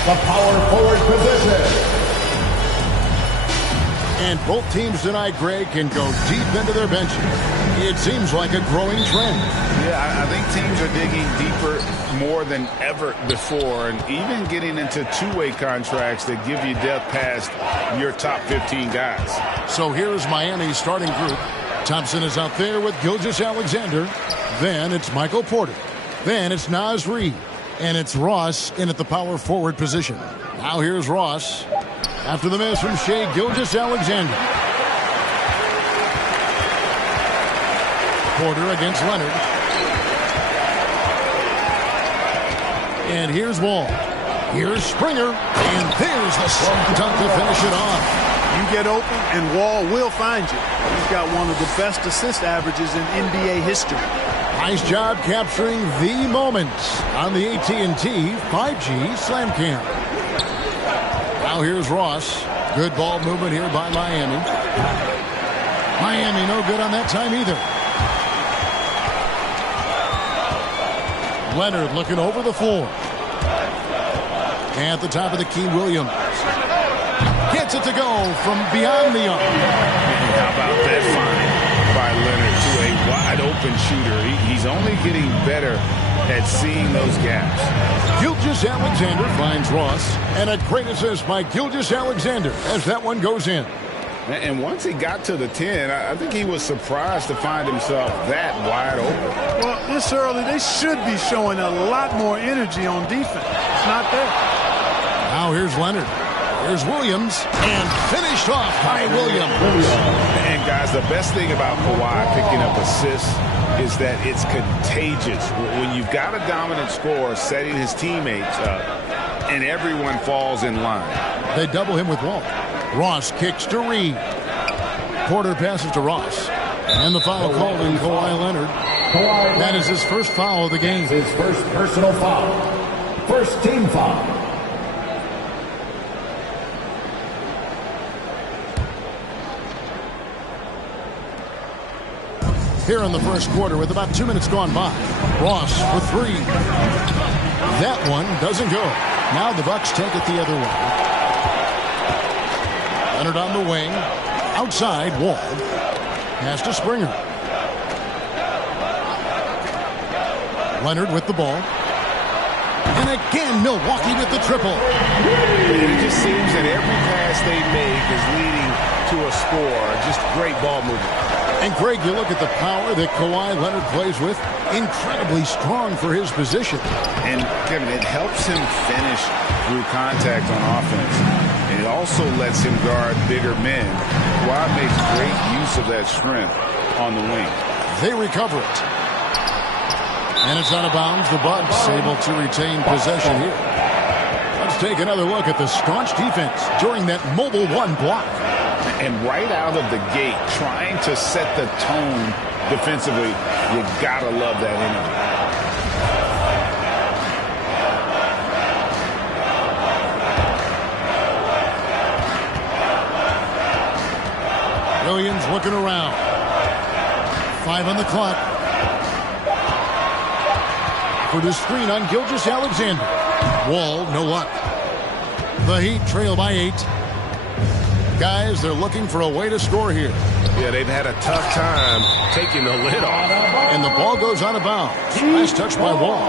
at the power forward position. And both teams tonight, Greg, can go deep into their benches. It seems like a growing trend. Yeah, I think teams are digging deeper more than ever before, and even getting into two-way contracts that give you depth past your top 15 guys. So here's Miami's starting group. Thompson is out there with Gilgeous-Alexander. Then it's Michael Porter. Then it's Naz Reid. And it's Ross in at the power forward position. Now here's Ross after the miss from Shai Gilgeous-Alexander. Porter against Leonard. And here's Wall. Here's Springer. And there's the slam dunk to finish it off. You get open and Wall will find you. He's got one of the best assist averages in NBA history. Nice job capturing the moments on the AT&T 5G Slam Cam. Now here's Ross. Good ball movement here by Miami. Miami no good on that time either. Leonard looking over the floor. At the top of the key, Williams. Gets it to go from beyond the arc. And how about that find by Leonard to a wide-open shooter? He's only getting better at seeing those gaps. Gilgeous-Alexander finds Ross. And a great assist by Gilgeous-Alexander as that one goes in. And once he got to the 10, I think he was surprised to find himself that wide open. Well, this early, they should be showing a lot more energy on defense. It's not there. Now here's Leonard. Here's Williams. And finished off by Williams. And guys, the best thing about Kawhi picking up assists is that it's contagious. When you've got a dominant scorer setting his teammates up and everyone falls in line. They double him with Wall. Ross kicks to Reid. Porter passes to Ross. And the foul called in Kawhi Leonard. That is his first foul of the game. His first personal foul. First team foul. Here in the first quarter with about 2 minutes gone by. Ross for three. That one doesn't go. Now the Bucks take it the other way. Leonard on the wing. Outside, Wall. Pass to Springer. Leonard with the ball. And again, Milwaukee with the triple. It just seems that every pass they make is leading to a score. Just great ball movement. And Greg, you look at the power that Kawhi Leonard plays with. Incredibly strong for his position. And Kevin, it helps him finish through contact on offense. And it also lets him guard bigger men. Kawhi makes great use of that strength on the wing. They recover it. And it's out of bounds. The Bucks able to retain possession here. Let's take another look at the staunch defense during that mobile one block. And right out of the gate, trying to set the tone defensively, you gotta love that energy. Williams looking around. 5 on the clock. For the screen on Gilgeous-Alexander. Wall, no luck. The Heat trail by 8. Guys, they're looking for a way to score here. Yeah, they've had a tough time taking the lid off. And the ball goes out of bounds. Nice touch by Wall.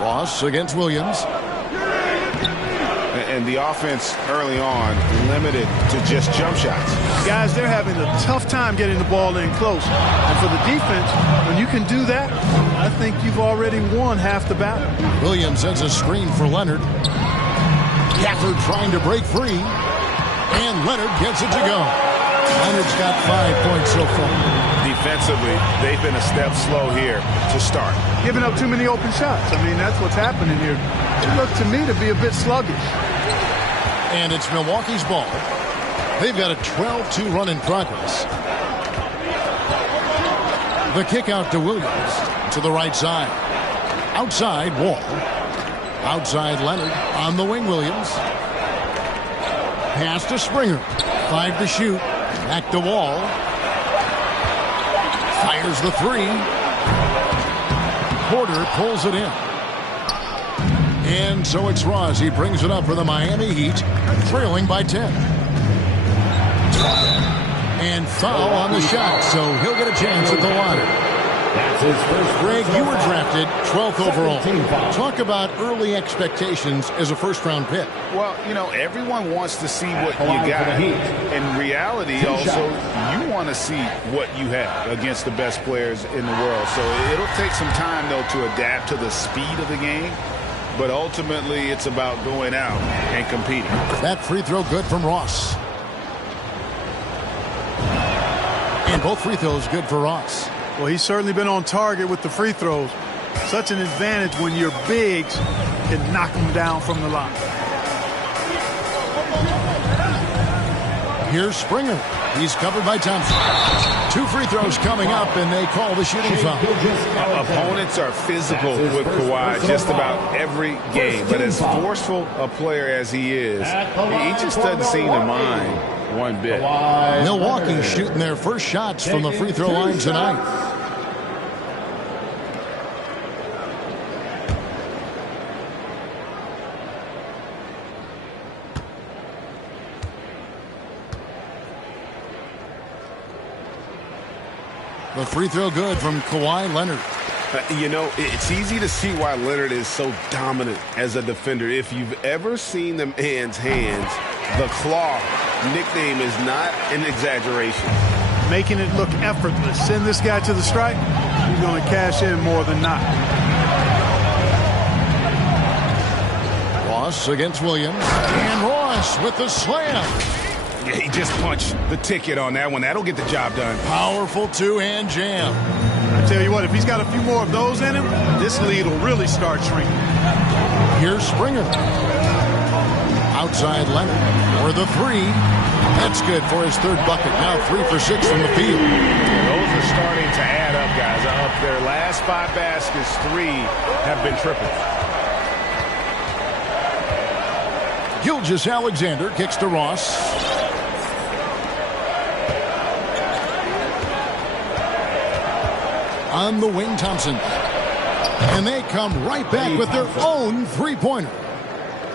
Ross against Williams. and the offense early on limited to just jump shots. Guys, they're having a tough time getting the ball in close. And for the defense, when you can do that, I think you've already won half the battle. Williams sends a screen for Leonard. Gafford trying to break free. And Leonard gets it to go. Leonard's got 5 points so far. Defensively, they've been a step slow here to start. Giving up too many open shots. I mean, that's what's happening here. It looked to me to be a bit sluggish. And it's Milwaukee's ball. They've got a 12-2 run in progress. The kick out to Williams. To the right side. Outside, Wall. Outside, Leonard. On the wing, Williams. Pass to Springer. 5 to shoot. Back to Wall. Fires the 3. Porter pulls it in. And so it's Ross. He brings it up for the Miami Heat, trailing by 10. And foul on the shot, so he'll get a chance at the line. That's his first. Greg, you were drafted 12th overall. Talk about early expectations as a first-round pick. Well, you know, everyone wants to see what you got. In reality, also, you want to see what you have against the best players in the world. So it'll take some time, though, to adapt to the speed of the game. But ultimately, it's about going out and competing. That free throw good from Ross. And both free throws good for Ross. Well, he's certainly been on target with the free throws. Such an advantage when your bigs can knock them down from the line. Here's Springer. He's covered by Thompson. 2 free throws coming up, and they call the shooting foul. Opponents are physical with Kawhi just about every game. But as forceful a player as he is, he just doesn't seem to mind one bit. Milwaukee shooting their first shots from the free throw line tonight. The free throw good from Kawhi Leonard. You know, it's easy to see why Leonard is so dominant as a defender. If you've ever seen the man's hands, the claw nickname is not an exaggeration. Making it look effortless. Send this guy to the stripe, he's going to cash in more than not. Ross against Williams. And Ross with the slam. Yeah, he just punched the ticket on that one. That'll get the job done. Powerful two-hand jam. I tell you what, if he's got a few more of those in him, this lead will really start shrinking. Here's Springer. Outside Leonard for the 3. That's good for his 3rd bucket. Now 3 for 6 from the field. Those are starting to add up, guys. Up their last 5 baskets, 3 have been triples. Gilgeous-Alexander kicks to Ross. On the wing, Thompson. And they come right back with their own three-pointer.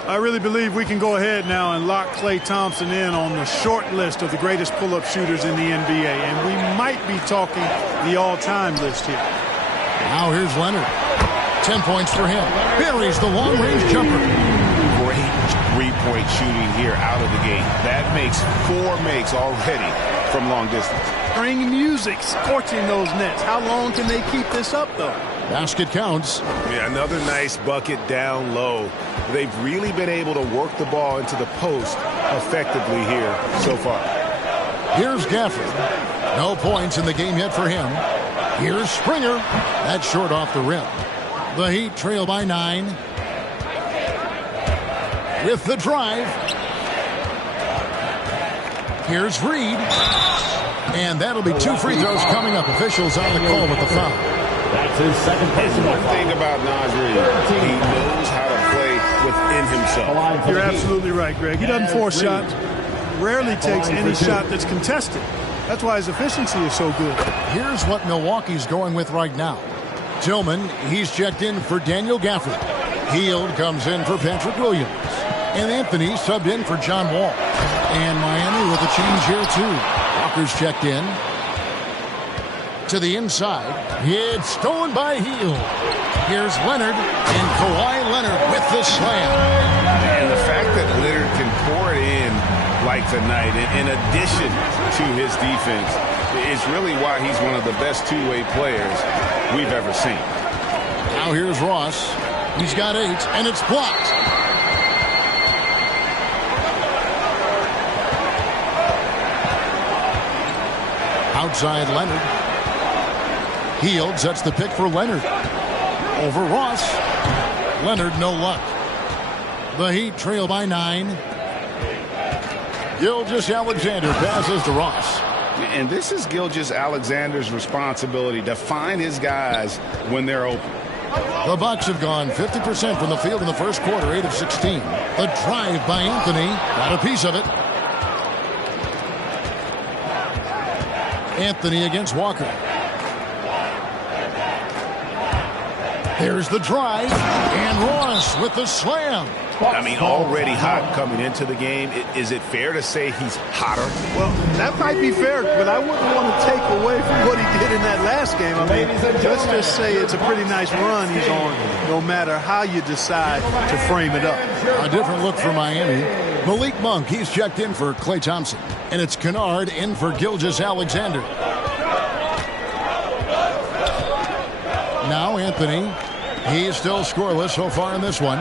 I really believe we can go ahead now and lock Klay Thompson in on the short list of the greatest pull-up shooters in the NBA. And we might be talking the all-time list here. Now here's Leonard. 10 points for him. Buries the long-range jumper. Great three-point shooting here out of the gate. That makes 4 makes already from long distance. String music scorching those nets. How long can they keep this up, though? Basket counts. Yeah, another nice bucket down low. They've really been able to work the ball into the post effectively here so far. Here's Gafford. No points in the game yet for him. Here's Springer. That's short off the rim. The Heat trail by 9. With the drive. Here's Reed. And that'll be 2 free throws coming up. Officials on the call with the foul. That's his second personal One thing about Naz Reid, he knows how to play within himself. You're absolutely right, Greg. He doesn't force shots. Rarely takes any shot that's contested. That's why his efficiency is so good. Here's what Milwaukee's going with right now. Tillman, he's checked in for Daniel Gafford. Hield comes in for Patrick Williams. And Anthony subbed in for John Wall. And Miami with a change here, too. Walker's checked in. To the inside. It's stolen by Hield. Here's Leonard. And Kawhi Leonard with the slam. And the fact that Leonard can pour it in like tonight, in addition to his defense, is really why he's one of the best two-way players we've ever seen. Now here's Ross. He's got 8, and it's blocked. Outside Leonard. Hield sets the pick for Leonard. Over Ross. Leonard, no luck. The Heat trail by 9. Gilgeous-Alexander passes to Ross. And this is Gilgeous-Alexander's responsibility to find his guys when they're open. The Bucks have gone 50% from the field in the first quarter, 8 of 16. The drive by Anthony. Got a piece of it. Anthony against Walker. Here's the drive. And Ross with the slam. I mean, already hot coming into the game. Is it fair to say he's hotter? Well, that might be fair, but I wouldn't want to take away from what he did in that last game. I mean, let's just say it's a pretty nice run he's on, no matter how you decide to frame it up. A different look for Miami. Malik Monk, he's checked in for Klay Thompson. And it's Kennard in for Gilgeous-Alexander. Now Anthony. He's still scoreless so far in this one.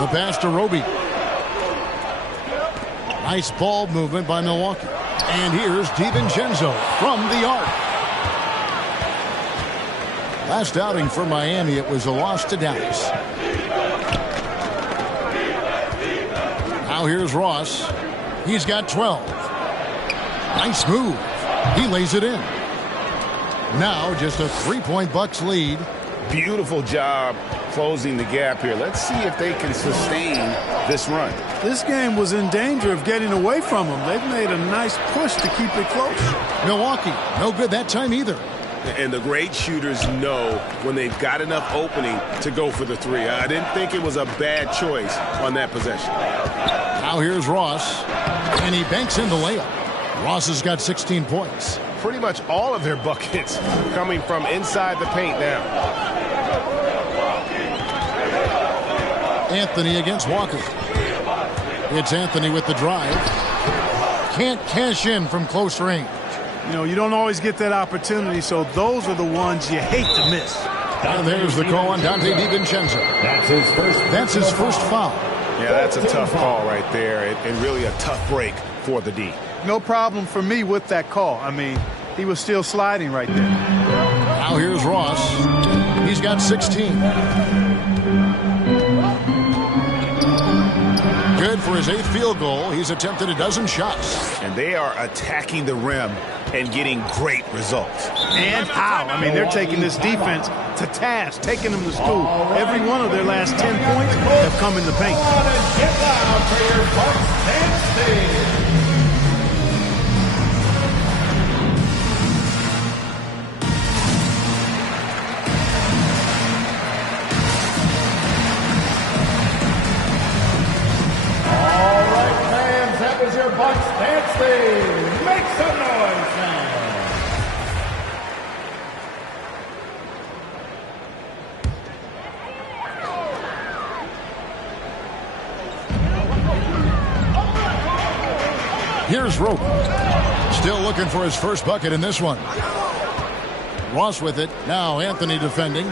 The pass to Roby. Nice ball movement by Milwaukee. And here's DiVincenzo from the arc. Last outing for Miami, it was a loss to Dallas. Now here's Ross. He's got 12. Nice move. He lays it in. Now just a 3-point Bucks lead. Beautiful job closing the gap here. Let's see if they can sustain this run. This game was in danger of getting away from them. They've made a nice push to keep it close. Milwaukee, no good that time either. And the great shooters know when they've got enough opening to go for the 3. I didn't think it was a bad choice on that possession. Now here's Ross, and he banks in the layup. Ross has got 16 points. Pretty much all of their buckets coming from inside the paint now. Anthony against Walker. It's Anthony with the drive. Can't cash in from close range. You know, you don't always get that opportunity, so those are the ones you hate to miss. And there's the call on Dante DiVincenzo. That's his first foul. Yeah, that's a tough call right there, and really a tough break for the D. No problem for me with that call. I mean, he was still sliding right there. Now here's Ross. He's got 16. Good for his 8th field goal. He's attempted a dozen shots. And they are attacking the rim and getting great results. And how? I mean, they're taking this defense to task, taking them to school. Every one of their last 10 points have come in the paint. Get loud for your Bucks and stay. Your Bucks dance thing. Make some noise, man. Here's Rope. Still looking for his first bucket in this one. Ross with it. Now Anthony defending.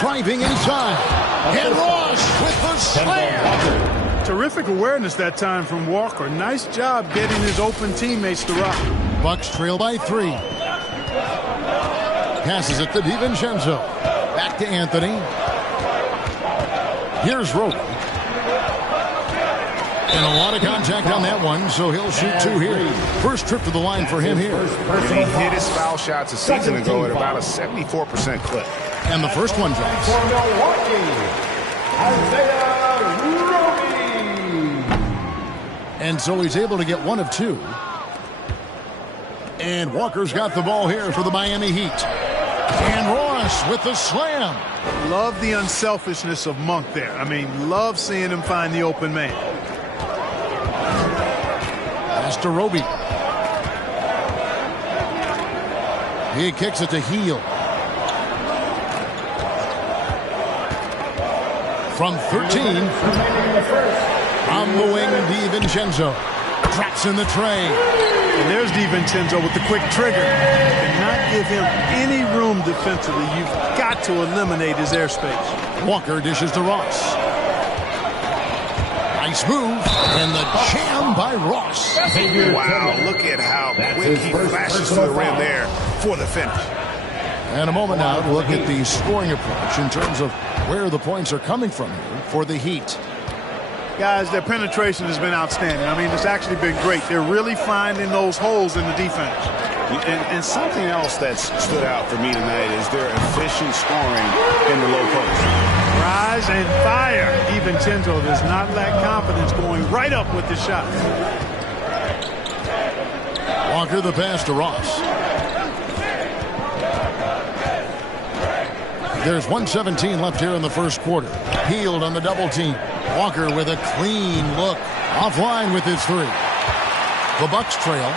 Driving inside. And Ross with the slam. Terrific awareness that time from Walker. Nice job getting his open teammates to rock. Bucks trail by 3. Passes it to DiVincenzo. Back to Anthony. Here's Rope. And a lot of contact on that one, so he'll shoot 2 here. First trip to the line for him here. And he hit his foul shots a season ago at about a 74% clip. And the first one drops. For Milwaukee, Isaiah. And so he's able to get 1 of 2. And Walker's got the ball here for the Miami Heat. And Ross with the slam. Love the unselfishness of Monk there. I mean, love seeing him find the open man. Pass to Roby. He kicks it to Hield. From 13, on the wing, DiVincenzo. Drops in the tray. And there's DiVincenzo with the quick trigger. Cannot give him any room defensively. You've got to eliminate his airspace. Walker dishes to Ross. Nice move. And the jam by Ross. Wow, look at how quick he flashes to the rim there for the finish. And a moment now to look at the scoring approach in terms of where the points are coming from here for the Heat. Guys, their penetration has been outstanding. I mean, it's actually been great. They're really finding those holes in the defense. And something else that's stood out for me tonight is their efficient scoring in the low post. Rise and fire. DiVincenzo does not lack confidence going right up with the shot. Walker the pass to Ross. There's 1:17 left here in the first quarter. Healed on the double team. Walker with a clean look. Offline with his three. The Bucks trail.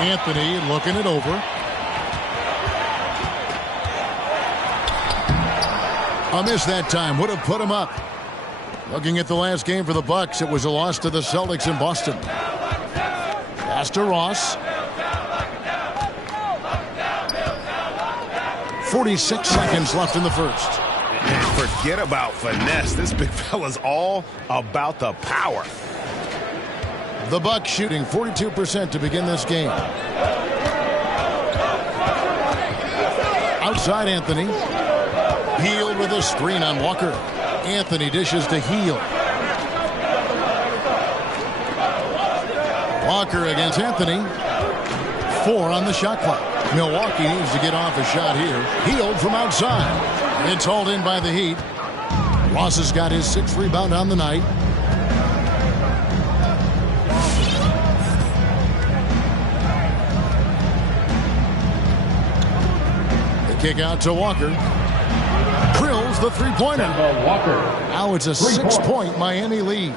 Anthony looking it over. A miss that time. Would have put him up. Looking at the last game for the Bucks, it was a loss to the Celtics in Boston. Pass to Ross. 46 seconds left in the first. Forget about finesse. This big fella's all about the power. The Bucks shooting 42% to begin this game. Outside Anthony. Healed with a screen on Walker. Anthony dishes to Heal. Walker against Anthony. 4 on the shot clock. Milwaukee needs to get off a shot here. Healed from outside. It's hauled in by the Heat. Ross has got his 6th rebound on the night. The kick out to Walker. Drills the three-pointer. Now it's a 6-point Miami lead.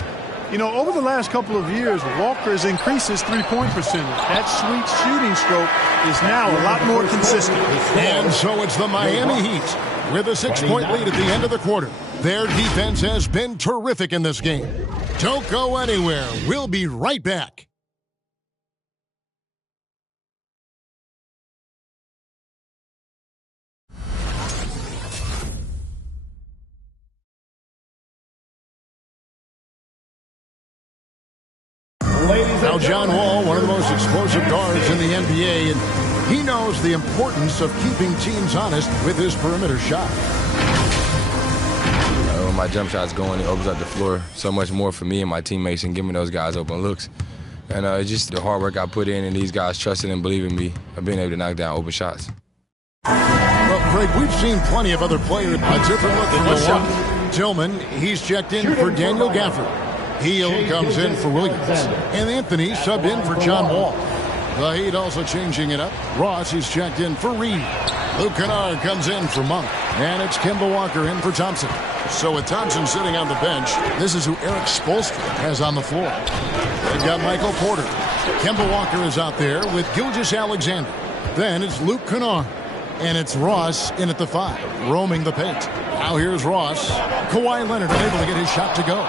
You know, over the last couple of years, Walker has increased his three-point percentage. That sweet shooting stroke is now a lot more consistent. And so it's the Miami Heat with a 6-point lead at the end of the quarter. Their defense has been terrific in this game. Don't go anywhere. We'll be right back. Now John Wall, one of the most explosive guards in the NBA, and he knows the importance of keeping teams honest with his perimeter shot. When my jump shot's going, it opens up the floor so much more for me and my teammates and giving those guys open looks. And it's just the hard work I put in and these guys trusting and believing me of being able to knock down open shots. Well, Craig, we've seen plenty of other players. A different look at Milwaukee. Tillman, he's checked in for Daniel Gafford. Heal comes in for Williams. And Anthony subbed in for John Wall. The Heat also changing it up. Ross is checked in for Reed. Luke Kennard comes in for Monk. And it's Kemba Walker in for Thompson. So with Thompson sitting on the bench, this is who Eric Spoelstra has on the floor. They've got Michael Porter. Kemba Walker is out there with Gilgeous-Alexander. Then it's Luke Kennard. And it's Ross in at the 5, roaming the paint. Now here's Ross. Kawhi Leonard unable to get his shot to go.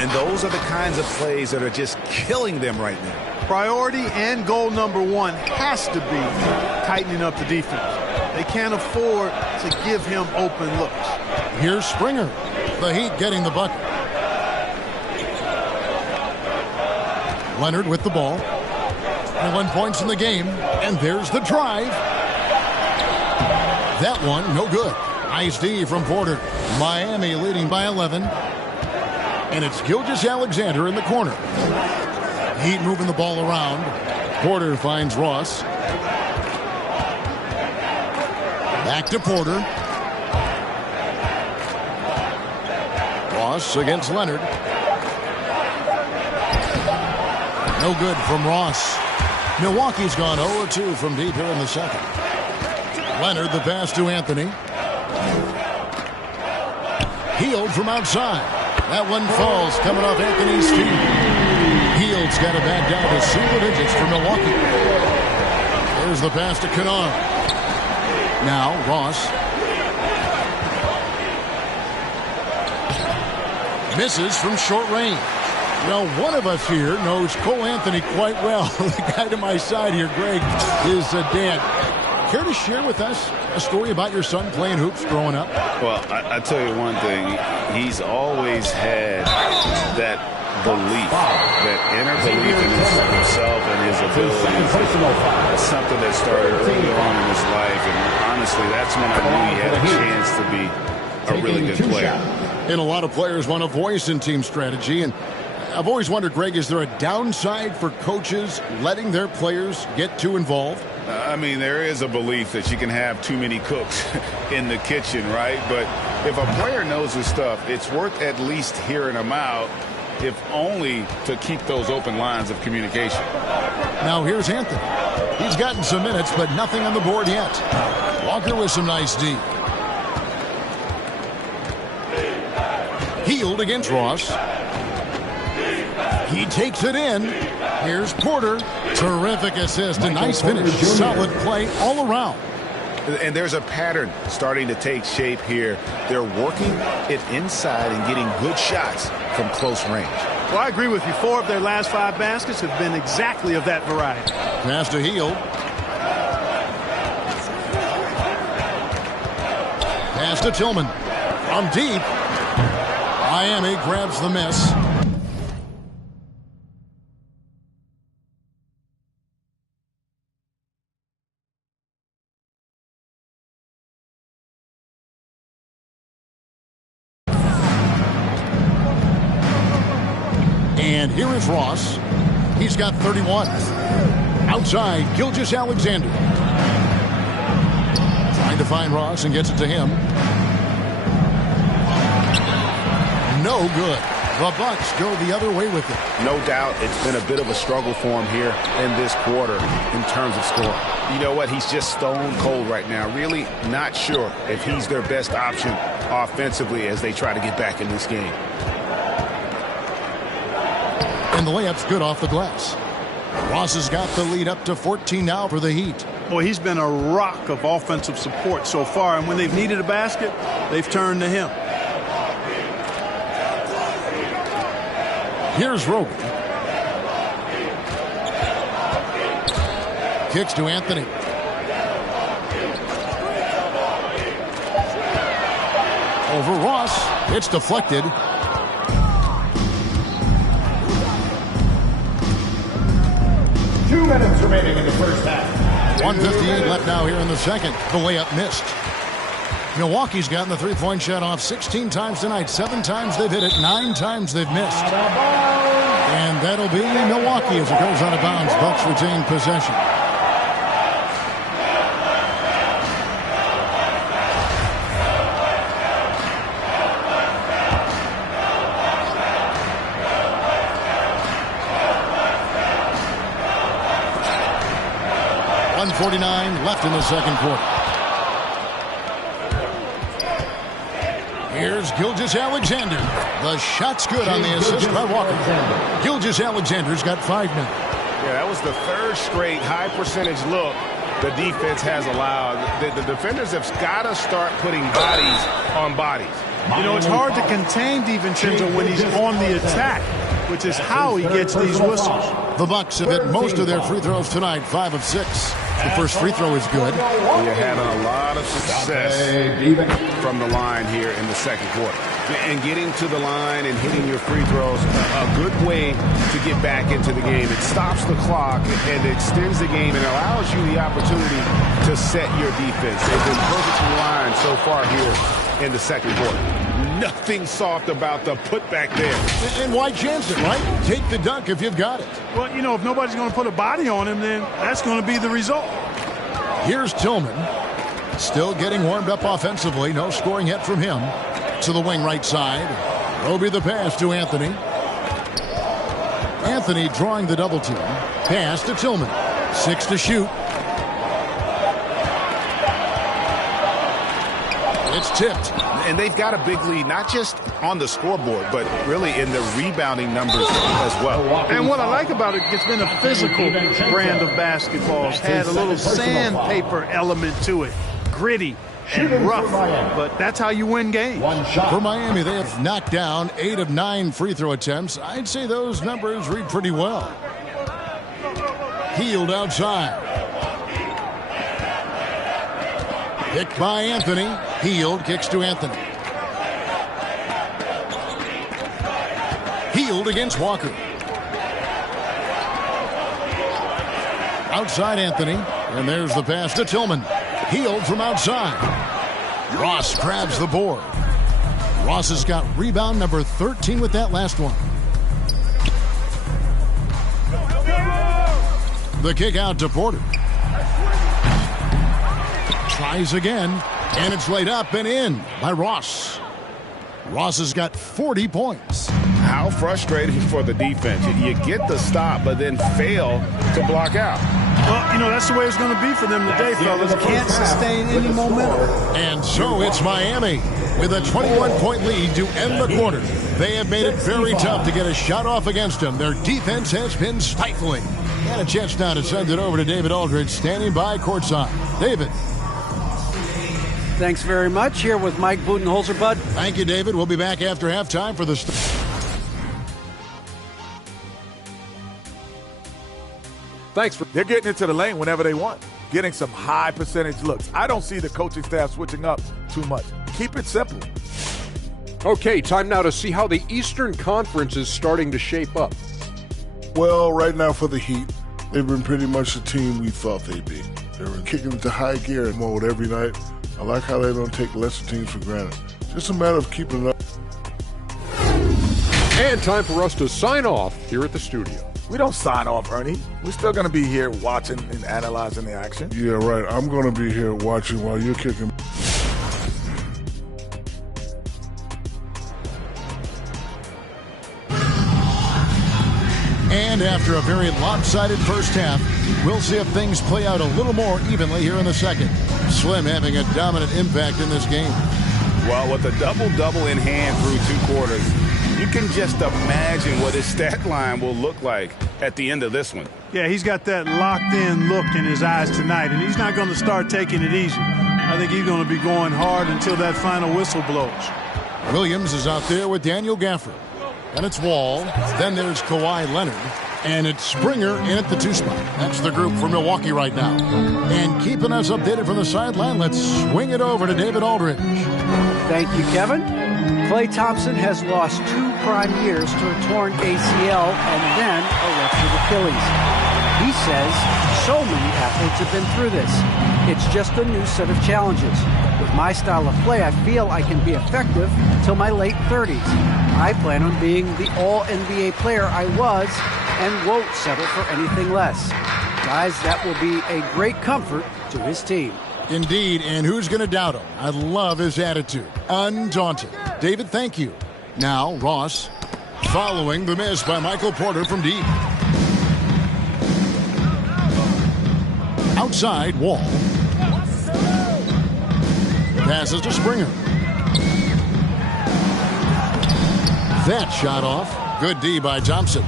And those are the kinds of plays that are just killing them right now. Priority and goal number 1 has to be tightening up the defense. They can't afford to give him open looks. Here's Springer. The Heat getting the bucket. Leonard with the ball. 21 points in the game. And there's the drive. That one, no good. Nice D from Porter. Miami leading by 11. And it's Gilgeous-Alexander in the corner. Heat moving the ball around. Porter finds Ross. Back to Porter. Ross against Leonard. No good from Ross. Milwaukee's gone 0-2 from deep here in the second. Leonard, the pass to Anthony. Healed from outside. That one falls coming off Anthony's feet. Heald's got it back down to single digits for Milwaukee. There's the pass to Kennard. Now Ross. Misses from short range. Well, one of us here knows Cole Anthony quite well. The guy to my side here, Greg, is dad. Care to share with us a story about your son playing hoops growing up? Well, I tell you one thing. He's always had that belief, that inner belief in himself and his abilities. That's something that started early on in his life, and honestly, that's when I knew he had a chance to be a really good player. And a lot of players want a voice in team strategy, and I've always wondered, Greg, is there a downside for coaches letting their players get too involved? I mean, there is a belief that you can have too many cooks in the kitchen, right? But if a player knows his stuff, it's worth at least hearing him out, if only to keep those open lines of communication. Now here's Anthony. He's gotten some minutes, but nothing on the board yet. Walker with some nice D. Healed against Ross. He takes it in. Here's Porter. Terrific assist. A nice finish. Solid play all around. And there's a pattern starting to take shape here. They're working it inside and getting good shots from close range. Well, I agree with you. 4 of their last 5 baskets have been exactly of that variety. Pass to Hield. Pass to Tillman. From deep. Miami grabs the miss. And here is Ross. He's got 31. Outside, Gilgeous-Alexander. Trying to find Ross and gets it to him. No good. The Bucks go the other way with it. No doubt it's been a bit of a struggle for him here in this quarter in terms of scoring. You know what? He's just stone cold right now. Really not sure if he's their best option offensively as they try to get back in this game. And the layup's good off the glass. Ross has got the lead up to 14 now for the Heat. Well, he's been a rock of offensive support so far, and when they've needed a basket, they've turned to him. Here's Roby. Kicks to Anthony. Over Ross. It's deflected. Minutes remaining in the first half. 1:58 left now here in the second. The layup missed. Milwaukee's gotten the three-point shot off 16 times tonight. 7 times they've hit it. 9 times they've missed. And that'll be Milwaukee as it goes out of bounds. Bucks retain possession. .49 left in the second quarter. Here's Gilgeous-Alexander. The shot's good on the assist by Walker. Gilgeous-Alexander's got 5 now. Yeah, that was the 3rd straight high percentage look the defense has allowed. The defenders have got to start putting bodies on bodies. You know, it's hard to contain DiVincenzo when he's on the attack, which is how he gets these whistles. The Bucks have hit most of their free throws tonight, 5 of 6. The first free throw is good. You're having a lot of success from the line here in the second quarter. And getting to the line and hitting your free throws, a good way to get back into the game. It stops the clock and extends the game and allows you the opportunity to set your defense. They've been perfectly lined so far here in the second quarter. Nothing soft about the putback there. And why chance it, right? Take the dunk if you've got it. Well, you know, if nobody's going to put a body on him, then that's going to be the result. Here's Tillman. Still getting warmed up offensively. No scoring yet from him. To the wing right side. Roby the pass to Anthony. Anthony drawing the double team. Pass to Tillman. 6 to shoot. It's tipped. And they've got a big lead, not just on the scoreboard, but really in the rebounding numbers as well. And what I like about it, it's been a physical brand of basketball. It's had a little sandpaper element to it. Gritty, Shooting rough, for Miami. but that's how you win games. One shot. For Miami, they have knocked down 8 of 9 free throw attempts. I'd say those numbers read pretty well. Healed outside. Picked by Anthony. Healed kicks to Anthony. Healed against Walker. Outside Anthony. And there's the pass to Tillman. Healed from outside. Ross grabs the board. Ross has got rebound number 13 with that last one. The kick out to Porter. Tries again, and it's laid up and in by Ross. Ross has got 40 points. How frustrating for the defense. You get the stop, but then fail to block out. Well, you know, that's the way it's going to be for them today, fellas. Can't sustain any momentum. And so it's Miami with a 21-point lead to end the quarter. They have made it very tough to get a shot off against them. Their defense has been stifling. And a chance now to send it over to David Aldridge, standing by courtside. David. Thanks very much. Here with Mike Budenholzer, Bud. Thank you, David. We'll be back after halftime for the... They're getting into the lane whenever they want, getting some high percentage looks. I don't see the coaching staff switching up too much. Keep it simple. Okay, time now to see how the Eastern Conference is starting to shape up. Well, right now for the Heat, they've been pretty much the team we thought they'd be. They're kicking into high gear mode every night. I like how they don't take lesser teams for granted. Just a matter of keeping it up. And time for us to sign off here at the studio. We don't sign off, Ernie. We're still going to be here watching and analyzing the action. Yeah, right. I'm going to be here watching while you're kicking. And after a very lopsided first half, we'll see if things play out a little more evenly here in the second. Slim having a dominant impact in this game. Well, with a double-double in hand through 2 quarters, you can just imagine what his stat line will look like at the end of this one. Yeah, he's got that locked-in look in his eyes tonight, and he's not going to start taking it easy. I think he's going to be going hard until that final whistle blows. Williams is out there with Daniel Gafford. And it's Wall. Then there's Kawhi Leonard. And it's Springer in at the 2 spot. That's the group for Milwaukee right now. And keeping us updated from the sideline, let's swing it over to David Aldridge. Thank you, Kevin. Klay Thompson has lost 2 prime years to a torn ACL and then a ruptured Achilles. He says so many athletes have been through this. It's just a new set of challenges. With my style of play, I feel I can be effective till my late 30s. I plan on being the all-NBA player I was and won't settle for anything less. Guys, that will be a great comfort to his team. Indeed, and who's going to doubt him? I love his attitude. Undaunted. David, thank you. Now, Ross, following the miss by Michael Porter from deep. Outside, Wall. Passes to Springer. That shot off. Good D by Thompson.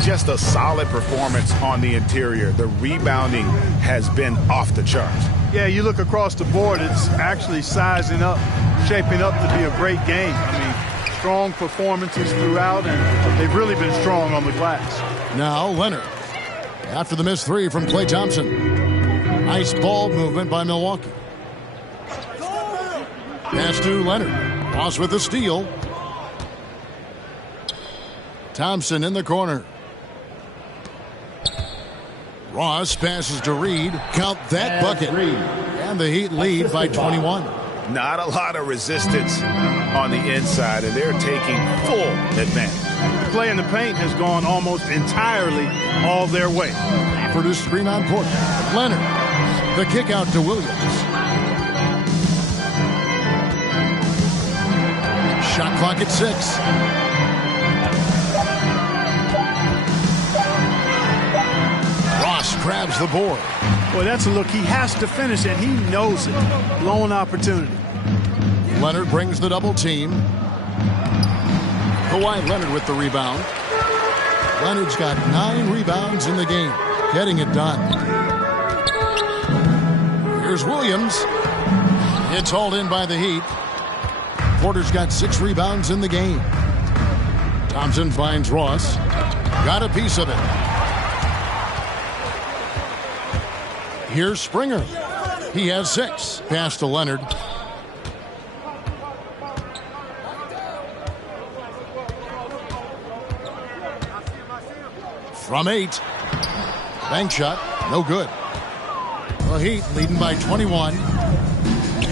Just a solid performance on the interior. The rebounding has been off the charts. Yeah, you look across the board, it's actually sizing up, shaping up to be a great game. I mean, strong performances throughout, and they've really been strong on the glass. Now Leonard. After the missed 3 from Klay Thompson. Nice ball movement by Milwaukee. Pass to Leonard. Ross with the steal. Thompson in the corner. Ross passes to Reed. Count that bucket. And the Heat lead by 21. Not a lot of resistance on the inside, and they're taking full advantage. Play in the paint has gone almost entirely all their way. For the screen on Porter. Leonard. The kick out to Williams. Shot clock at 6. Ross grabs the board. Boy, that's a look. He has to finish it. He knows it. Blown opportunity. Leonard brings the double team. Kawhi Leonard with the rebound. Leonard's got 9 rebounds in the game. Getting it done. Here's Williams. It's hauled in by the Heat. Porter's got 6 rebounds in the game. Thompson finds Ross. Got a piece of it. Here's Springer. He has 6. Pass to Leonard. From 8. Bank shot. No good. The Heat leading by 21.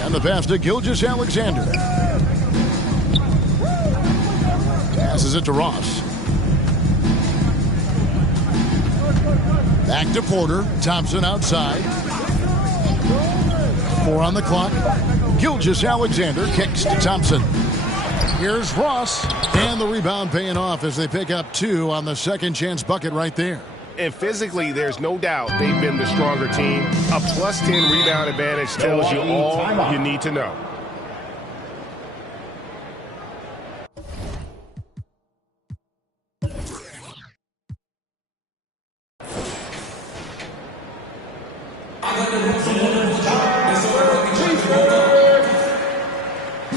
And the pass to Gilgeous-Alexander. Passes it to Ross. Back to Porter. Thompson outside. 4 on the clock. Gilgeous-Alexander kicks to Thompson. Here's Ross. And the rebound paying off as they pick up 2 on the second chance bucket right there. And physically, there's no doubt they've been the stronger team. A +10 rebound advantage tells you all you need to know.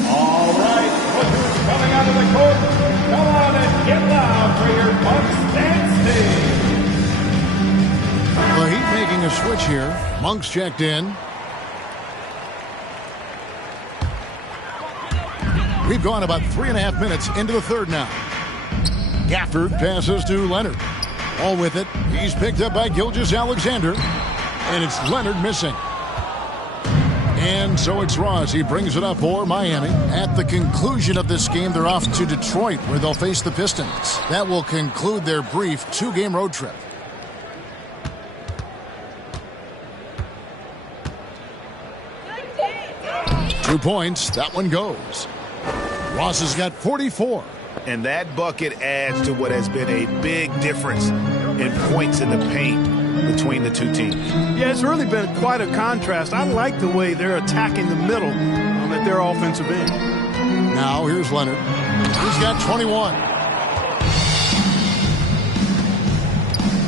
All right, lookers coming out of the court. Come on and get loud for your Monks and Sting. The Heat making a switch here. Monk's checked in. We've gone about 3.5 minutes into the third now. Gafford passes to Leonard. All with it. He's picked up by Gilgeous-Alexander. And it's Leonard missing. And so it's Ross. He brings it up for Miami. At the conclusion of this game, they're off to Detroit, where they'll face the Pistons. That will conclude their brief 2-game road trip. Two points. That one goes. Ross has got 44. And that bucket adds to what has been a big difference in points in the paint between the two teams. Yeah, it's really been quite a contrast. I like the way they're attacking the middle at their offensive end. Now here's Leonard. He's got 21.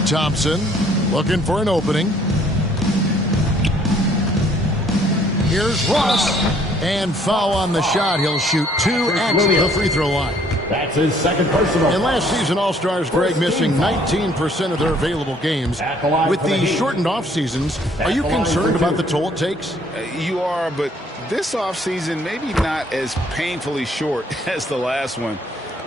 Thompson looking for an opening. Here's Ross. And foul on the shot. He'll shoot 2 at the free throw line. That's his second personal. And last season, All-Stars, Greg, missing 19% of their available games. With the shortened off seasons, are you concerned about the toll it takes? You are, but this offseason maybe not as painfully short as the last one.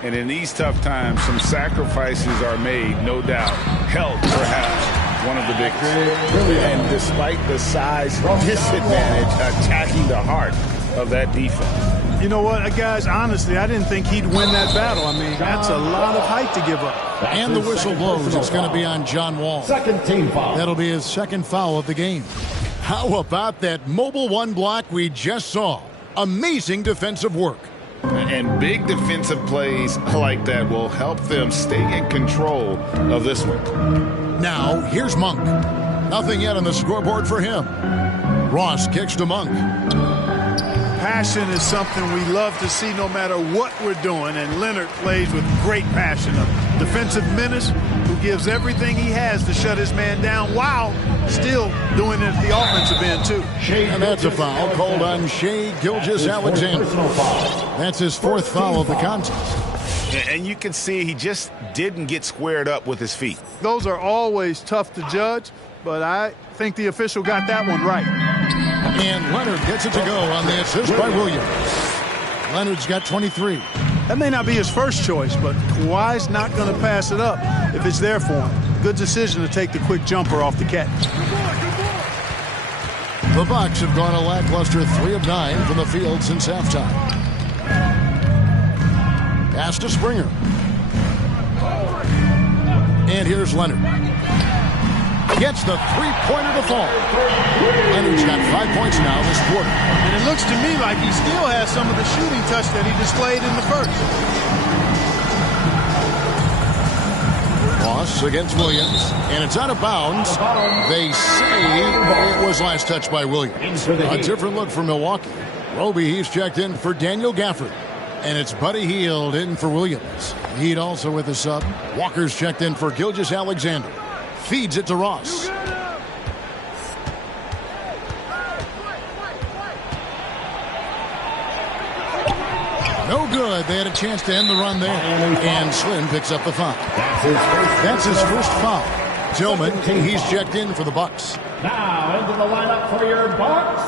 And in these tough times, some sacrifices are made, no doubt. Health, perhaps, one of the biggest. And despite the size disadvantage, attacking the heart of that defense. You know what, guys, honestly, I didn't think he'd win that battle. I mean, that's a lot of height to give up. And the whistle blows. It's going to be on John Wall. Second team foul. That'll be his second foul of the game. How about that mobile 1 block we just saw? Amazing defensive work. And big defensive plays like that will help them stay in control of this one. Now, here's Monk. Nothing yet on the scoreboard for him. Ross kicks to Monk. Passion is something we love to see no matter what we're doing, and Leonard plays with great passion. A defensive menace who gives everything he has to shut his man down while still doing it at the offensive end, too. And that's a foul called on Shai Gilgeous-Alexander. That's his 4th foul of the contest. And you can see he just didn't get squared up with his feet. Those are always tough to judge, but I think the official got that one right. And Leonard gets it to go on the assist by Williams. Leonard's got 23. That may not be his first choice, but Kawhi's not going to pass it up if it's there for him. Good decision to take the quick jumper off the catch. The Bucks have gone a lackluster 3 of 9 from the field since halftime. Pass to Springer. And here's Leonard. Gets the 3-pointer to fall. Leonard's got 5 points now this quarter. And it looks to me like he still has some of the shooting touch that he displayed in the first. Ross against Williams. And it's out of bounds. They say it was last touched by Williams. A different look for Milwaukee. Roby, he's checked in for Daniel Gafford. And it's Buddy Hield in for Williams. Heat also with a sub. Walker's checked in for Gilgeous-Alexander. Feeds it to Ross. No good. They had a chance to end the run there. And Slim picks up the foul. That's his first foul. Tillman, he's checked in for the Bucks. Now into the lineup for your Bucks,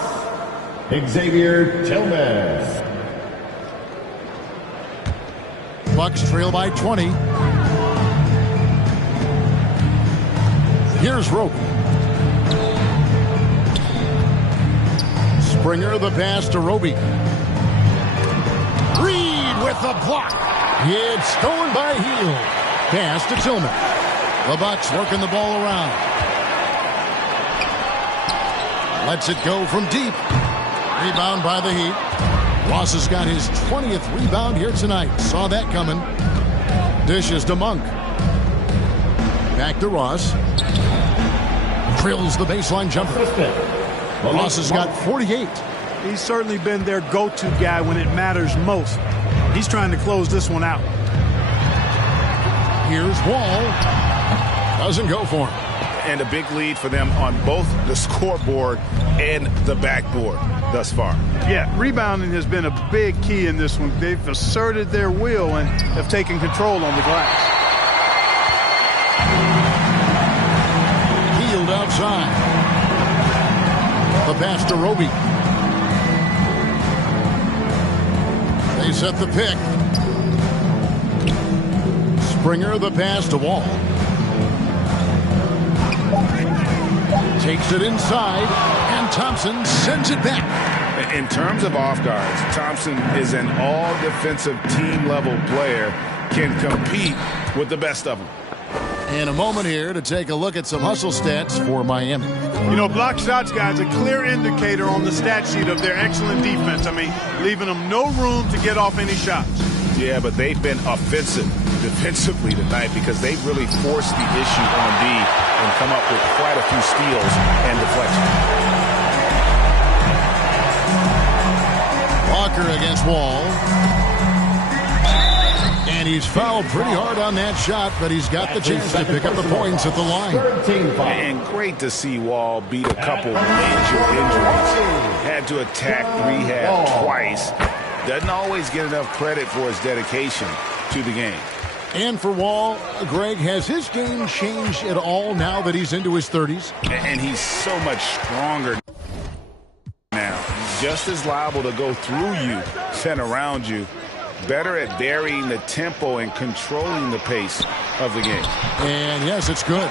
Xavier Tillman. Bucks trail by 20. Here's Roby. Springer the pass to Roby. Reed with the block. It's stolen by Heel. Pass to Tillman. The Bucks working the ball around. Lets it go from deep. Rebound by the Heat. Ross has got his 20th rebound here tonight. Saw that coming. Dishes to Monk. Back to Ross. Drills the baseline jumper. Ross has got 48. He's certainly been their go-to guy when it matters most. He's trying to close this one out. Here's Wall. Doesn't go for him. And a big lead for them on both the scoreboard and the backboard thus far. Yeah, rebounding has been a big key in this one. They've asserted their will and have taken control on the glass. Healed outside. The pass to Roby. They set the pick. Springer the pass to Wall. Takes it inside, and Thompson sends it back. In terms of off guards, Thompson is an all-defensive team-level player, can compete with the best of them. In a moment here to take a look at some hustle stats for Miami. You know, block shots, guys, a clear indicator on the stat sheet of their excellent defense. I mean, leaving them no room to get off any shots. Yeah, but they've been offensive defensively tonight because they really forced the issue on D and come up with quite a few steals and deflections. Walker against Wall. And he's fouled pretty hard on that shot, but he's got the chance to pick up the points at the line. And great to see Wall beat a couple major injuries. Had to attack rehab twice. Doesn't always get enough credit for his dedication to the game. And for Wall, Greg, has his game changed at all now that he's into his 30s? And he's so much stronger now. He's just as liable to go through you than around you. Better at varying the tempo and controlling the pace of the game. And yes, it's good.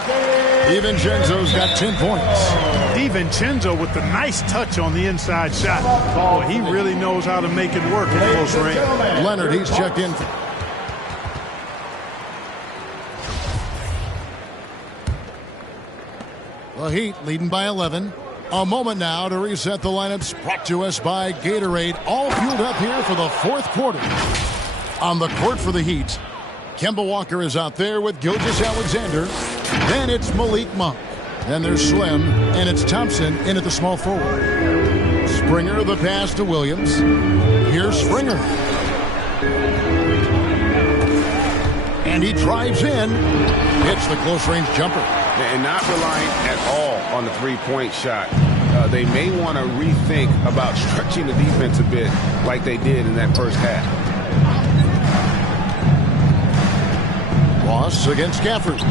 DiVincenzo's got 10 points. DiVincenzo with the nice touch on the inside shot. Oh, he really knows how to make it work at close range. Leonard, he's checked in. The Heat leading by 11. A moment now to reset the lineups, brought to us by Gatorade. All fueled up here for the fourth quarter. On the court for the Heat, Kemba Walker is out there with Gilgeous-Alexander. Then it's Malik Monk. Then there's Slim, and it's Thompson in at the small forward. Springer the pass to Williams. Here's Springer. And he drives in. Hits the close-range jumper. And not relying at all on the three-point shot. They may want to rethink about stretching the defense a bit like they did in that first half. Ross against Gafford.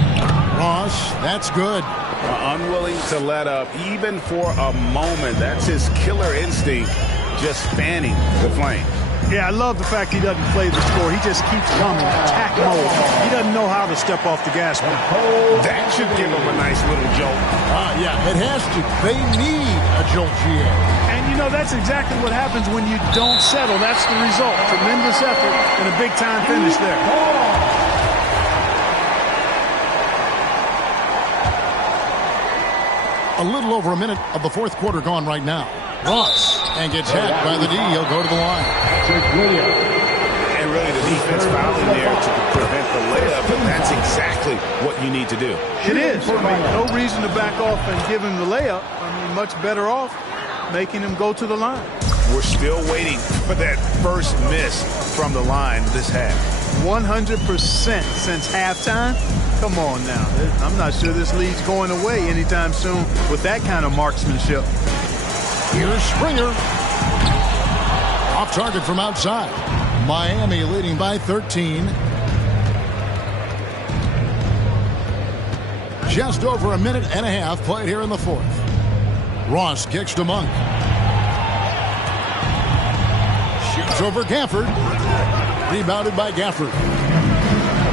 Ross, that's good. Unwilling to let up even for a moment. That's his killer instinct, just fanning the flame. Yeah, I love the fact he doesn't play the score. He just keeps coming, attack mode. He doesn't know how to step off the gas. That should give him a nice little jolt. Yeah, it has to. They need a jolt, GA. And, you know, that's exactly what happens when you don't settle. That's the result. Tremendous effort and a big-time finish there. A little over a minute of the fourth quarter gone right now. Ross, and gets hit by the D. He'll go to the line. And really the defense fouling there to prevent the layup, and that's exactly what you need to do. It is. I mean, no reason to back off and give him the layup. I mean, much better off making him go to the line. We're still waiting for that first miss from the line this half. 100% since halftime. Come on now. I'm not sure this lead's going away anytime soon with that kind of marksmanship. Here's Springer. Off target from outside. Miami leading by 13. Just over a minute and a half played here in the fourth. Ross kicks to Monk. Shoots over Gafford. Rebounded by Gafford.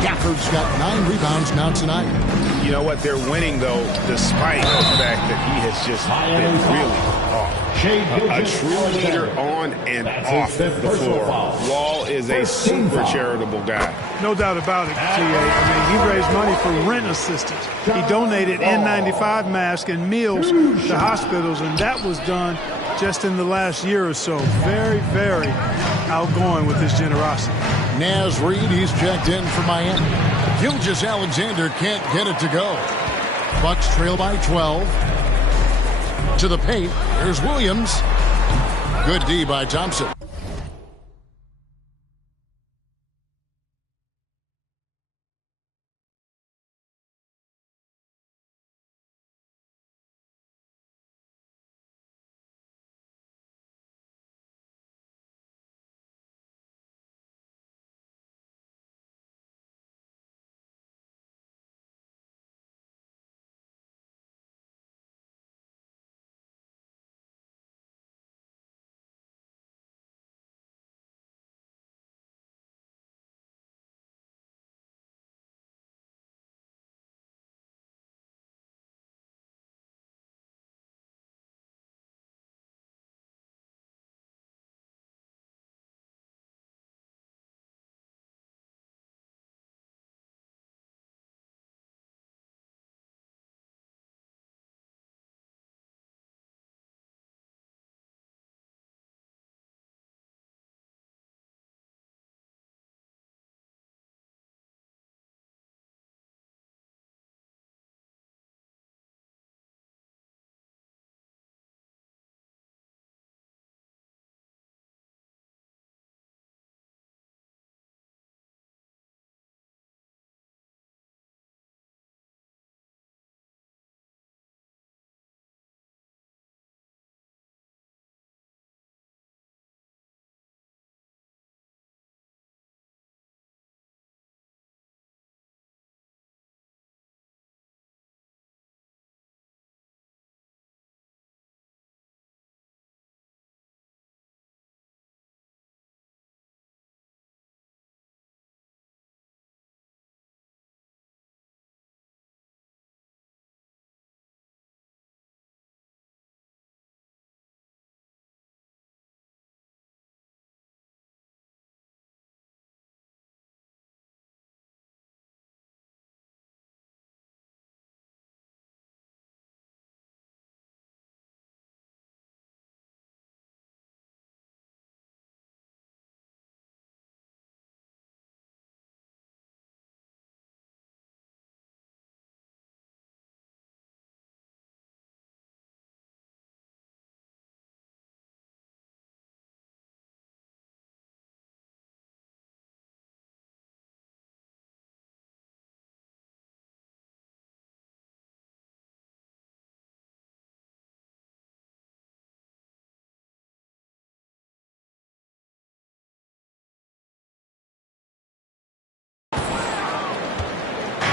Gafford's got 9 rebounds now tonight. You know what? They're winning, though, despite the fact that he has just been really off. A true leader on and off the floor. Wall is a super charitable guy. No doubt about it, T.A. I mean, he raised money for rent assistance. He donated N95 masks and meals to hospitals, and that was done just in the last year or so. Very, very outgoing with his generosity. Naz Reid, he's checked in for Miami. Gilgeous-Alexander can't get it to go. Bucks trail by 12. To the paint, here's Williams. Good D by Thompson.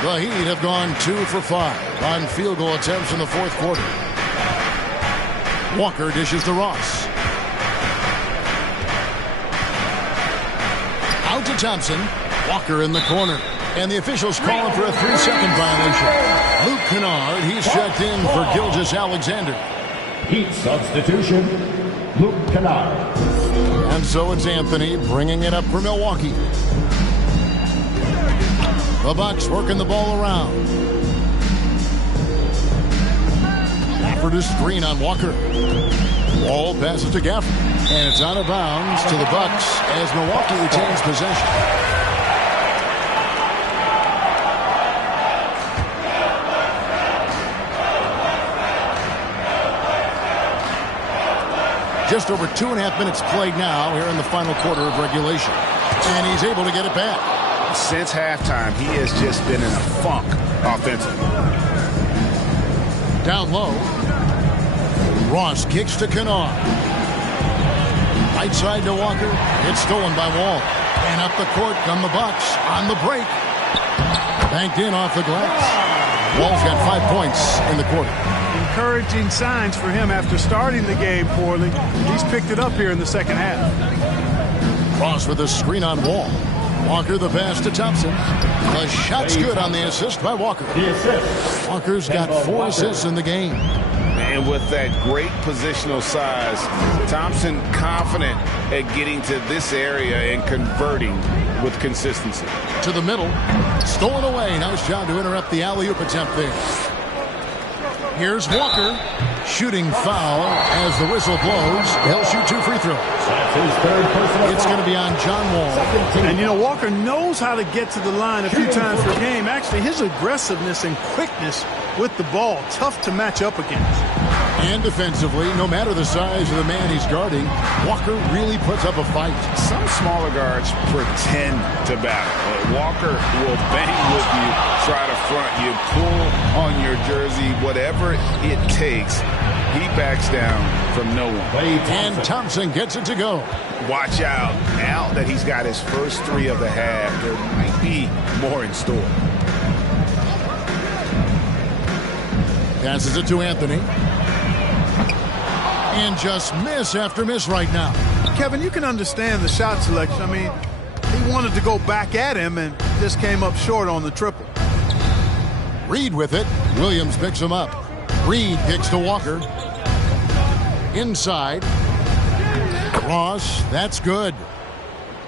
The Heat have gone 2 for 5 on field goal attempts in the fourth quarter. Walker dishes to Ross. Out to Thompson. Walker in the corner. And the officials calling for a 3-second violation. Luke Kennard, he's checked in for Gilgeous-Alexander. Heat substitution, Luke Kennard. And so it's Anthony bringing it up for Milwaukee. The Bucks working the ball around. Gafford is screen on Walker. Wall passes to Gafford. And it's out of bounds to the Bucks as Milwaukee retains possession. Just over 2.5 minutes played now here in the final quarter of regulation. And he's able to get it back. Since halftime, he has just been in a funk offensively. Down low. Ross kicks to Kennard. Right side to Walker. It's stolen by Wall. up the court come the Bucks on the break. Banked in off the glass. Wall's got 5 points in the quarter. Encouraging signs for him after starting the game poorly. He's picked it up here in the second half. Ross with a screen on Wall. Walker the pass to Thompson. The shot's good on the assist by Walker. Walker's got 4 assists in the game. And with that great positional size, Thompson confident at getting to this area and converting with consistency. To the middle. Stolen away. Nice job to interrupt the alley-oop attempt there. Here's Walker. Shooting foul as the whistle blows. He'll shoot 2 free throws. It's going to be on John Wall. And, you know, Walker knows how to get to the line a few times per game. Actually, his aggressiveness and quickness with the ball, tough to match up against. And defensively, no matter the size of the man he's guarding, Walker really puts up a fight. Some smaller guards pretend to battle. Walker will bang with you, try to front you, pull on your jersey, whatever it takes. He backs down from no one. And Thompson gets it to go. Watch out. Now that he's got his first 3 of the half, there might be more in store. Passes it to Anthony. And just miss after miss right now. Kevin, you can understand the shot selection. I mean, he wanted to go back at him and just came up short on the triple. Reed with it. Williams picks him up. Reed kicks to Walker. Inside. Ross, that's good.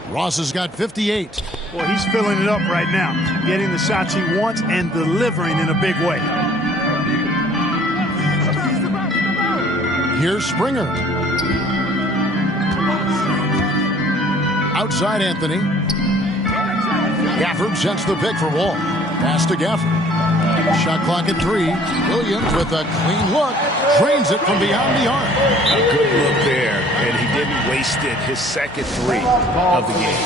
Ross has got 58. Well, he's filling it up right now, getting the shots he wants and delivering in a big way. Here's Springer. Outside Anthony. Gafford sends the pick for Wall. Pass to Gafford. Shot clock at 3. Williams with a clean look. Drains it from beyond the arc. A good look there, and he didn't waste it. His second 3 of the game.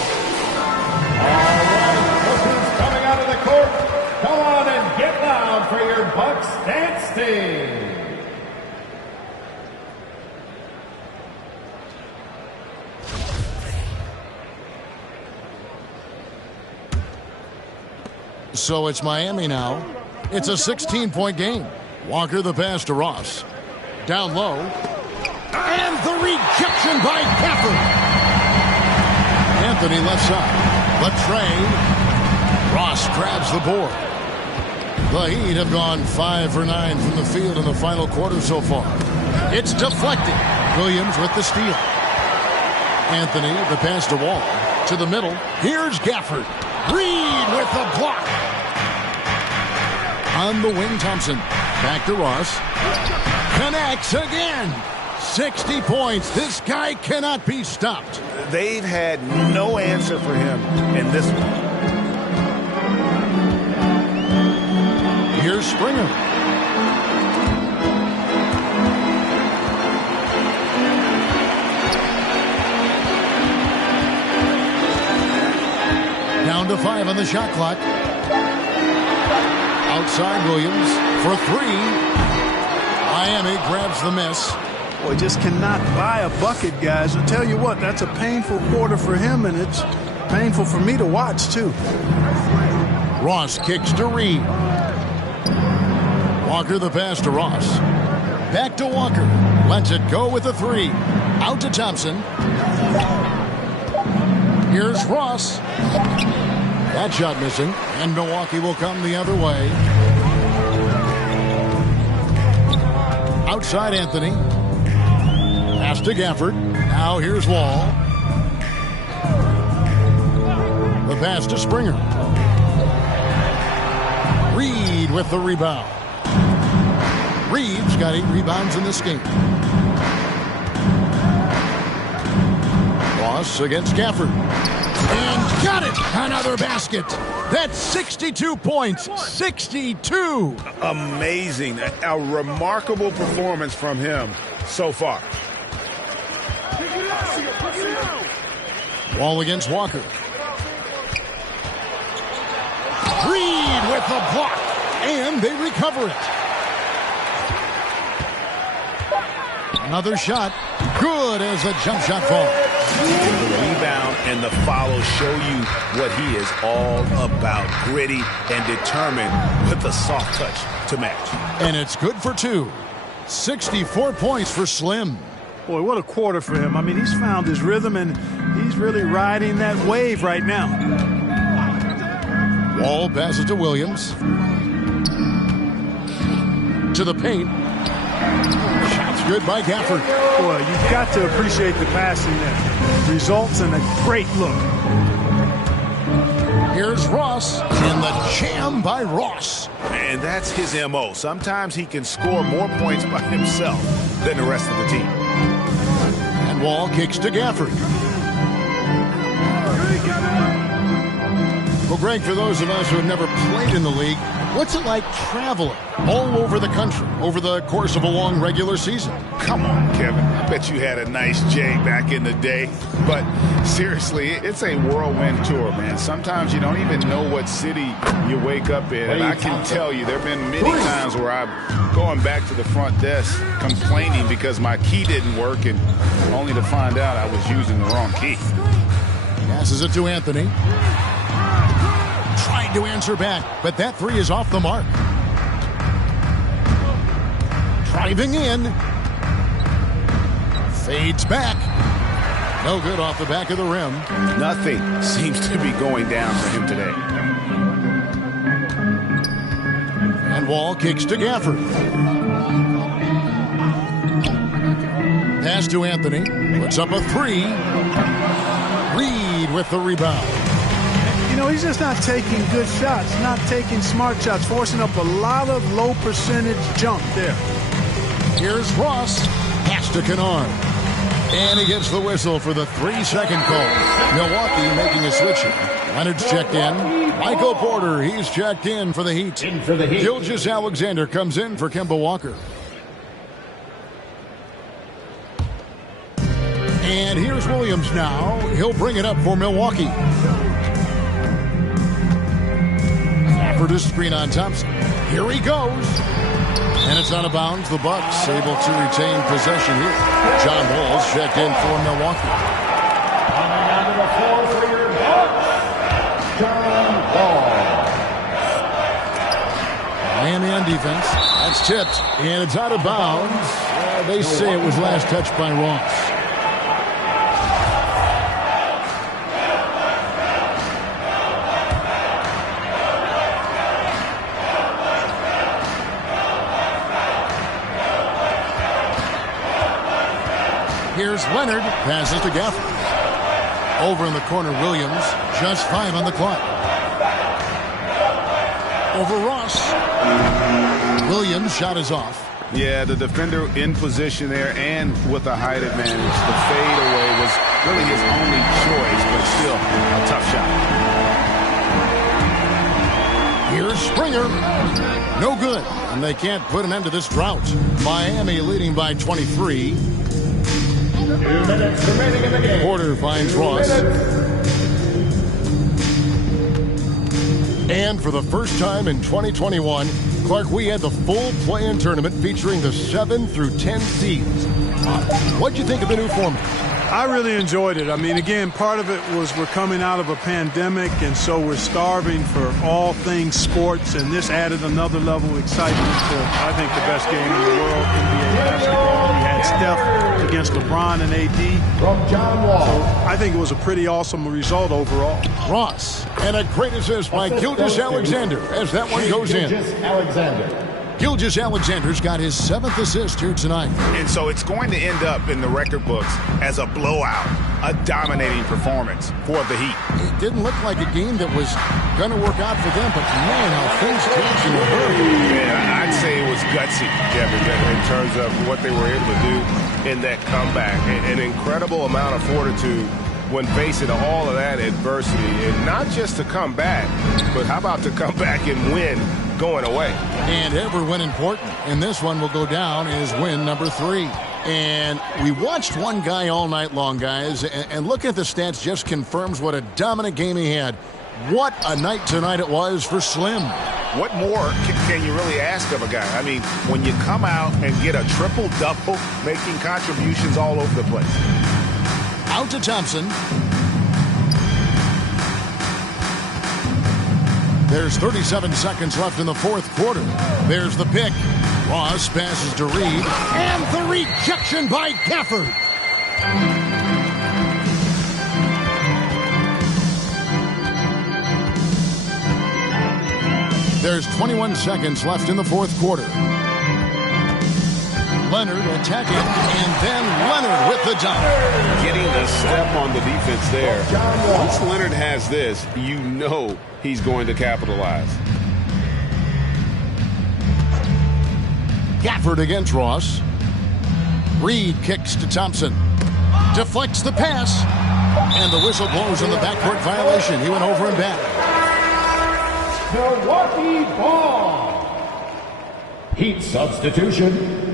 All right, coaches coming out of the court. Come on and get loud for your Bucks dance team. So it's Miami now. It's a 16-point game. Walker the pass to Ross. Down low. And the rejection by Gafford. Anthony left side. Latrine. Ross grabs the board. The Heat have gone 5 for 9 from the field in the final quarter so far. It's deflected. Williams with the steal. Anthony the pass to Wall. To the middle. Here's Gafford. Reed with the block. On the wing, Thompson. Back to Ross. Connects again. 60 points. This guy cannot be stopped. They've had no answer for him in this one. Here's Springer. Down to 5 on the shot clock. Outside Williams for 3. Miami grabs the miss. Boy, just cannot buy a bucket, guys. I'll tell you what, that's a painful quarter for him, and it's painful for me to watch, too. Ross kicks to Reed. Walker the pass to Ross. Back to Walker. Lets it go with a 3. Out to Thompson. Here's Ross. That shot missing, and Milwaukee will come the other way. Outside Anthony. Pass to Gafford. Now here's Wall. The pass to Springer. Reed with the rebound. Reed's got 8 rebounds in this game. Ross against Gafford. And got it! Another basket. That's 62 points. 62! Amazing. A remarkable performance from him so far. Wall against Walker. Reed with the block. And they recover it. Another shot. Good as the jump shot falls. And the rebound and the follow show you what he is all about. Gritty and determined with the soft touch to match. And it's good for 2. 64 points for Slim. Boy, what a quarter for him. I mean, he's found his rhythm, and he's really riding that wave right now. Wall passes to Williams. To the paint. Shots good by Gafford. Boy, you've got to appreciate the passing there. Results in a great look. Here's Ross, and the jam by Ross. And that's his M.O. Sometimes he can score more points by himself than the rest of the team. And Wall kicks to Gafford. Well, Greg, for those of us who have never played in the league, what's it like traveling all over the country over the course of a long regular season? Come on, Kevin. I bet you had a nice J back in the day. But seriously, it's a whirlwind tour, man. Sometimes you don't even know what city you wake up in. And I can tell you there have been many times where I'm going back to the front desk complaining because my key didn't work, and only to find out I was using the wrong key. Passes it to Anthony. Tried to answer back, but that 3 is off the mark. Driving in. Fades back. No good off the back of the rim. Nothing seems to be going down for him today. And Wall kicks to Gafford. Pass to Anthony. Puts up a 3. Reed with the rebound. You know, he's just not taking good shots, not taking smart shots, forcing up a lot of low percentage jump there. Here's Ross. Pass to Kennard. And he gets the whistle for the 3-second call. Milwaukee making a switch. Leonard's checked in. Michael Porter, he's checked in for the Heat. Gilgeous-Alexander comes in for Kemba Walker. And here's Williams now. He'll bring it up for Milwaukee. For this screen on Thompson. Here he goes. And it's out of bounds. The Bucks able to retain possession here. John Wall's checked in for Milwaukee. Coming onto the floor for your Bucks, John Wall. Miami on defense. That's tipped. And it's out of bounds. They say it was last touched by Ross. Here's Leonard. Passes to Gafford. Over in the corner, Williams. Just 5 on the clock. Over Ross. Williams' shot is off. Yeah, the defender in position there and with a height advantage. The fadeaway was really his only choice, but still a tough shot. Here's Springer. No good. And they can't put an end to this drought. Miami leading by 23. 2 minutes remaining in the game. Porter finds Ross. And for the first time in 2021, Clark, we had the full play-in tournament featuring the 7 through 10 seeds. What'd you think of the new format? I really enjoyed it. I mean, again, part of it was we're coming out of a pandemic, and so we're starving for all things sports, and this added another level of excitement to, I think, the best game in the world, NBA basketball. We had Steph against LeBron and AD. From John Wall. So I think it was a pretty awesome result overall. Ross, and a great assist by Gilgeous-Alexander as that one goes in. Gilgeous-Alexander. Gilgeous-Alexander's got his 7th assist here tonight. And so it's going to end up in the record books as a blowout, a dominating performance for the Heat. It didn't look like a game that was going to work out for them, but man, how things changed in a hurry. Yeah, I'd say it was gutsy, Kevin, in terms of what they were able to do in that comeback. An incredible amount of fortitude when facing all of that adversity. And not just to come back, but how about to come back and win going away? And every win important. And this one will go down as win number 3. And we watched one guy all night long, guys, and looking at the stats just confirms what a dominant game he had. What a night tonight it was for Slim. What more can you really ask of a guy? I mean, when you come out and get a triple-double, making contributions all over the place. Out to Thompson. There's 37 seconds left in the fourth quarter. There's the pick. Ross passes to Reed. And the rejection by Gafford. There's 21 seconds left in the fourth quarter. Leonard attacking, and then Leonard with the dunk. Getting the step on the defense there. Once Leonard has this, you know he's going to capitalize. Gafford against Ross. Reed kicks to Thompson. Deflects the pass. And the whistle blows on the backcourt violation. He went over and back. Milwaukee ball. Heat substitution.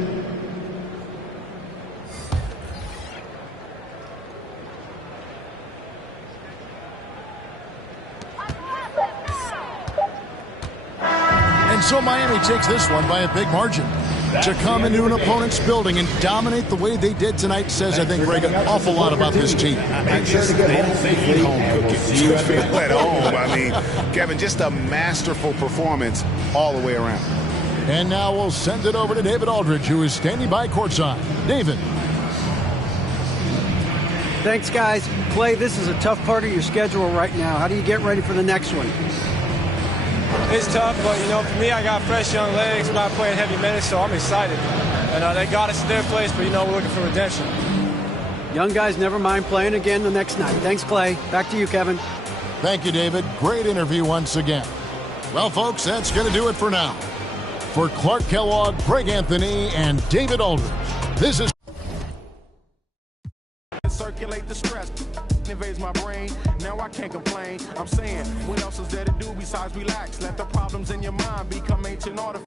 And so Miami takes this one by a big margin. To come into an opponent's building and dominate the way they did tonight says, I think, Greg, an awful lot about this team. They don't feel home cooking. You feel at home. I mean, Kevin, just a masterful performance all the way around. And now we'll send it over to David Aldridge, who is standing by courtside. David. Thanks, guys. Clay, this is a tough part of your schedule right now. How do you get ready for the next one? It's tough, but, you know, for me, I got fresh young legs. I'm not playing heavy minutes, so I'm excited. And they got us in their place, but, you know, we're looking for redemption. Young guys never mind playing again the next night. Thanks, Clay. Back to you, Kevin. Thank you, David. Great interview once again. Well, folks, that's going to do it for now. For Clark Kellogg, Greg Anthony, and David Aldridge, this is... Circulate the stress, invades my brain. Now I can't complain. I'm saying, what else is there to do besides relax? Let the problems in your mind become ancient artifacts.